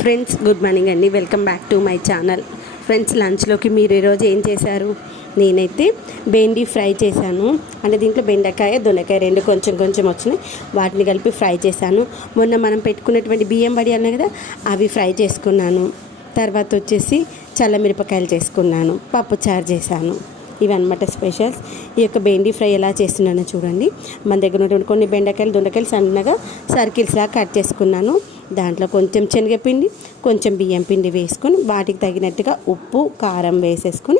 Friends good morning అండి. Welcome back to my channel friends లంచ్లోకి మీరు ఈరోజు ఏం చేశారు? నేనైతే బెండి ఫ్రై చేశాను. అంటే దీంట్లో బెండకాయ దొండకాయ రెండు కొంచెం కొంచెం వచ్చినాయి. వాటిని కలిపి ఫ్రై చేశాను. మొన్న మనం పెట్టుకున్నటువంటి బియ్యం వడి అన్నాయి కదా అవి ఫ్రై చేసుకున్నాను. తర్వాత వచ్చేసి చల్లమిరపకాయలు చేసుకున్నాను. పప్పు చారు చేశాను. ఇవన్నమాట స్పెషల్స్ ఈ యొక్క బెండి ఫ్రై ఎలా చేస్తున్నానో చూడండి. మన దగ్గర ఉన్నటువంటి కొన్ని బెండకాయలు దొండకాయలు సన్నగా సర్కిల్స్లా కట్ చేసుకున్నాను. దాంట్లో కొంచెం శనగపిండి కొంచెం బియ్యం పిండి వేసుకొని వాటికి తగినట్టుగా ఉప్పు కారం వేసేసుకొని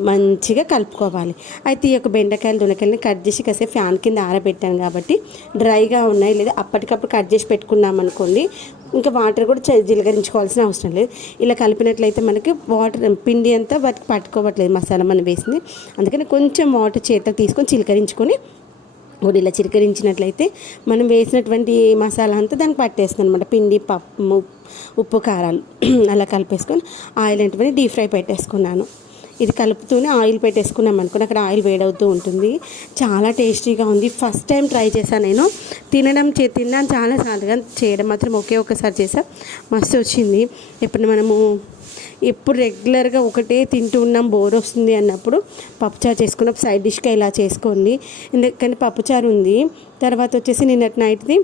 మంచిగా కలుపుకోవాలి. అయితే ఈ యొక్క బెండకాయలు దొండకాయలని కట్ చేసి కాసేపు ఫ్యాన్ కింద ఆరబెట్టాను కాబట్టి డ్రైగా ఉన్నాయి. లేదా అప్పటికప్పుడు కట్ చేసి పెట్టుకున్నాం అనుకోండి ఇంకా వాటర్ కూడా చ- జీలకరించుకోవాల్సిన అవసరం లేదు. ఇలా కలిపినట్లయితే మనకి వాటర్ పిండి అంతా వాటికి పట్టుకోవట్లేదు. మసాలా మనం వేసింది. అందుకని కొంచెం వాటర్ చేత తీసుకొని చిలకరించుకొని కూడా ఇలా చిలకరించినట్లయితే మనం వేసినటువంటి మసాలా అంతా దానికి పట్టేస్తుంది అనమాట పిండి పప్పు ఉప్పు కారాలు అలా కలిపేసుకొని ఆయిల్ అంటే డీప్ ఫ్రై పెట్టేసుకున్నాను. ఇది కలుపుతూనే ఆయిల్ పెట్టేసుకున్నాం అనుకుని అక్కడ ఆయిల్ వేడవుతూ ఉంటుంది. చాలా టేస్టీగా ఉంది. ఫస్ట్ టైం ట్రై చేశాను నేను. తినడం చే తిన్నాను చాలా సార్లుగా చేయడం మాత్రం ఒకే ఒకసారి చేసా మస్తు వచ్చింది. ఇప్పుడు మనము ఎప్పుడు రెగ్యులర్గా ఒకటే తింటూ ఉన్నాం బోర్ వస్తుంది అన్నప్పుడు పప్పుచారు చేసుకున్నప్పుడు సైడ్ డిష్గా ఇలా చేసుకోండి. ఎందుకంటే పప్పుచారు ఉంది. తర్వాత వచ్చేసి నిన్నటి నైట్ది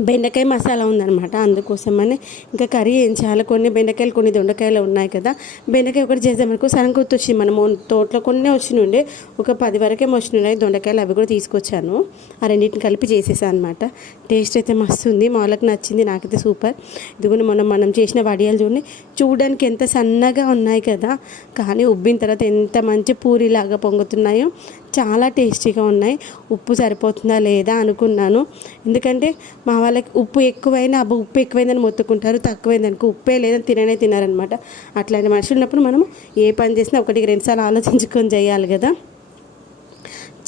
బెండకాయ మసాలా ఉందన్నమాట. అందుకోసమని ఇంకా కర్రీ ఏం చేయాలి? కొన్ని బెండకాయలు కొన్ని దొండకాయలు ఉన్నాయి కదా. బెండకాయ ఒకటి చేసామనుకో సరం గుర్తొచ్చింది. మనము తోటలో కొన్ని వచ్చినుండే ఒక పది వరకే వచ్చినాయి దొండకాయలు అవి కూడా తీసుకొచ్చాను. ఆ రెండింటిని కలిపి చేసేసాను అనమాట టేస్ట్ అయితే మస్తు ఉంది. మా వాళ్ళకి నచ్చింది నాకైతే సూపర్. ఇదిగోని మనం మనం చేసిన వడియాలు చూడండి. చూడడానికి ఎంత సన్నగా ఉన్నాయి కదా. కానీ ఉబ్బిన తర్వాత ఎంత మంచి పూరిలాగా పొంగుతున్నాయో చాలా టేస్టీగా ఉన్నాయి. ఉప్పు సరిపోతుందా లేదా అనుకున్నాను. ఎందుకంటే మా వాళ్ళకి ఉప్పు ఎక్కువైనా అబ్బా ఉప్పు ఎక్కువైందని మొత్తుకుంటారు తక్కువైందనుకో ఉప్పే లేదని తిననే తినారనమాట. అట్లాంటి మనుషులు ఉన్నప్పుడు మనం ఏ పని చేసినా ఒకటికి రెండుసార్లు ఆలోచించుకొని చేయాలి కదా.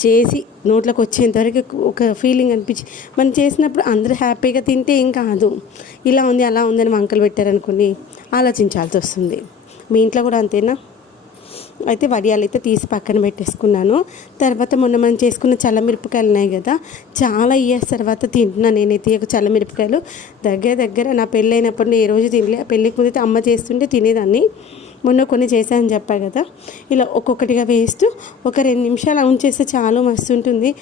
చేసి నోట్లోకి వచ్చేంతవరకు ఒక ఫీలింగ్ అనిపించి మనం చేసినప్పుడు అందరూ హ్యాపీగా తింటే ఏం కాదు. ఇలా ఉంది అలా ఉందని వంకలు పెట్టారనుకోండి ఆలోచించాల్సి వస్తుంది. మీ ఇంట్లో కూడా అంతేనా? అయితే వడియాలు అయితే తీసి పక్కన పెట్టేసుకున్నాను. తర్వాత మొన్న మనం చేసుకున్న చల్లమిరపకాయలు ఉన్నాయి కదా చాలా ఇయర్స్ తర్వాత తింటున్నాను నేనైతే ఒక చల్లమిరపకాయలు. దగ్గర దగ్గర నా పెళ్ళైనప్పుడు నేను ఏ రోజు తినలే. పెళ్ళికి ముందు అయితే అమ్మ చేస్తుంటే తినేదాన్ని. మొన్న కొన్ని చేశానని చెప్పా కదా. ఇలా ఒక్కొక్కటిగా వేస్తూ ఒక రెండు నిమిషాలు ఉంచేస్తే చాలు మస్తు ఉంటుంది.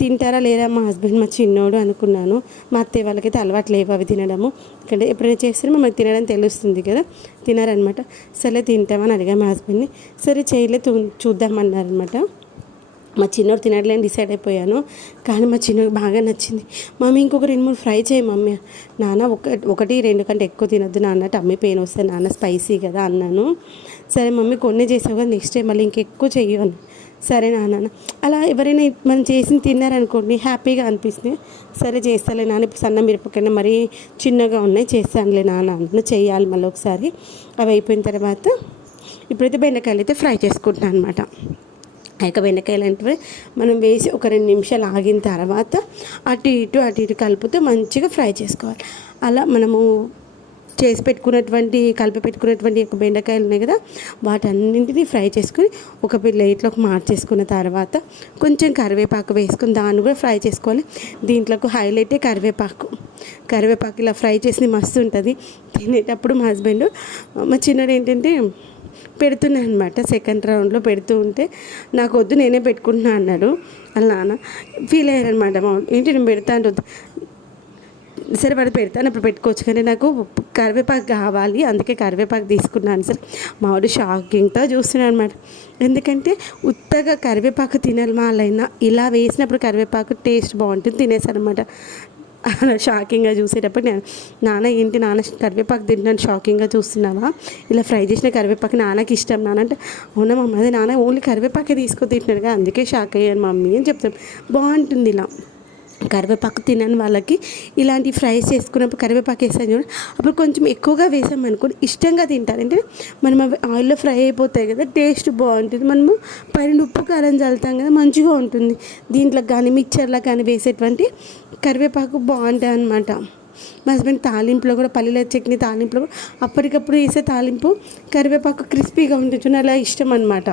తింటారా లేదా మా హస్బెండ్ మా చిన్నోడు అనుకున్నాను. మా అత్తయ్య వాళ్ళకైతే అలవాటు లేవు అవి తినడము. ఎందుకంటే ఎప్పుడైనా చేస్తే మమ్మల్ని తినడం తెలుస్తుంది కదా. తినారనమాట. సరే తింటామని అడిగా మా హస్బెండ్ని. సరే చేయలే చూద్దామన్నారనమాట. మా చిన్నోడు తినట్లేని డిసైడ్ అయిపోయాను. కానీ మా చిన్నోడు బాగా నచ్చింది. మమ్మీ ఇంకొక రెండు మూడు ఫ్రై చేయి మమ్మీ. నాన్న ఒక ఒకటి రెండు కంటే ఎక్కువ తినొద్దు నాన్న. టమ్మీ పెయిన్ వస్తే నాన్న స్పైసీ కదా అన్నాను. సరే మమ్మీ కొన్ని చేసావు కదా నెక్స్ట్ టైం మళ్ళీ ఇంకెక్కువ చెయ్యను సరే నాన్న అలా ఎవరైనా మనం చేసి తిన్నారనుకోండి హ్యాపీగా అనిపిస్తుంది. సరే చేస్తాలే నాన్న. ఇప్పుడు సన్న మిరపకాయ మరీ చిన్నగా ఉన్నాయి చేస్తానులే నాన్న అంటున్నా చేయాలి మళ్ళీ ఒకసారి. అవి అయిపోయిన తర్వాత ఇప్పుడైతే బెండకాయలు అయితే ఫ్రై చేసుకుంటున్నాను అనమాట ఇక బెండకాయలు అంటే మనం వేసి ఒక రెండు నిమిషాలు ఆగిన తర్వాత అటు ఇటు అటు ఇటు కలుపుతూ మంచిగా ఫ్రై చేసుకోవాలి. అలా మనము చేసి పెట్టుకున్నటువంటి కలిపి పెట్టుకున్నటువంటి యొక్క బెండకాయలు ఉన్నాయి కదా వాటన్నింటినీ ఫ్రై చేసుకుని ఒక ప్లేట్లోకి మార్చేసుకున్న తర్వాత కొంచెం కరివేపాకు వేసుకుని దాన్ని కూడా ఫ్రై చేసుకోవాలి. దీంట్లోకి హైలైటే కరివేపాకు. కరివేపాకు ఇలా ఫ్రై చేసి మస్తు ఉంటుంది. తినేటప్పుడు మా హస్బెండ్ మా చిన్నడు ఏంటంటే పెడుతున్నాను అనమాట సెకండ్ రౌండ్లో పెడుతూ ఉంటే నాకు వద్దు నేనే పెట్టుకుంటున్నా అన్నాడు వాళ్ళ నాన్న. ఫీల్ అయ్యారనమాట మా ఏంటి నేను పెడతా వద్దు. సరే వాడు పెడతాను అప్పుడు పెట్టుకోవచ్చు. కానీ నాకు కరివేపాకు కావాలి. అందుకే కరివేపాకు తీసుకున్నాను సార్. మావాడు షాకింగ్తో చూస్తున్నాను అనమాట ఎందుకంటే ఉత్తగా కరివేపాకు తినాలి వాళ్ళైనా. ఇలా వేసినప్పుడు కరివేపాకు టేస్ట్ బాగుంటుంది తినేసారనమాట అలా షాకింగ్గా చూసేటప్పుడు నేను నాన్న ఏంటి నాన్న కరివేపాకు తింటున్నాను షాకింగ్గా చూస్తున్నావా? ఇలా ఫ్రై చేసిన కరివేపాకు నాన్నకి ఇష్టం నాన్న. అంటే అవునా మమ్మీ అదే నాన్న ఓన్లీ కరివేపాకే తీసుకొని తింటున్నాడుగా అందుకే షాక్ అయ్యాను మమ్మీ అని చెప్తాను బాగుంటుంది ఇలా. కరివేపాకు తినని వాళ్ళకి ఇలాంటి ఫ్రైస్ చేసుకున్నప్పుడు కరివేపాకు వేసాను చూడండి అప్పుడు కొంచెం ఎక్కువగా వేసామనుకోండి ఇష్టంగా తింటారు. అంటే మనం అవి ఆయిల్లో ఫ్రై అయిపోతాయి కదా టేస్ట్ బాగుంటుంది. మనము పైన ఉప్పు కారం చల్లుతాం కదా మంచిగా ఉంటుంది. దీంట్లో కానీ మిక్చర్లో కానీ వేసేటువంటి కరివేపాకు బాగుంటుంది అనమాట మా హస్బెండ్ తాలింపులో కూడా పల్లీల చట్నీ తాలింపులో కూడా అప్పటికప్పుడు వేసే తాలింపు కరివేపాకు క్రిస్పీగా ఉంటుంది అలా ఇష్టం అనమాట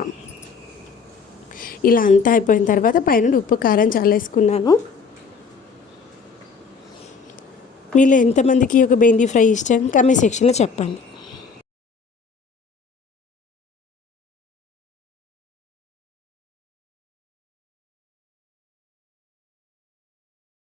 ఇలా అంతా అయిపోయిన తర్వాత పైన ఉప్పు కారం చల్లేసుకున్నాను. మీలో ఎంతమందికి ఒక బెండి ఫ్రై ఇష్టం? కమెంట్ సెక్షన్లో చెప్పండి.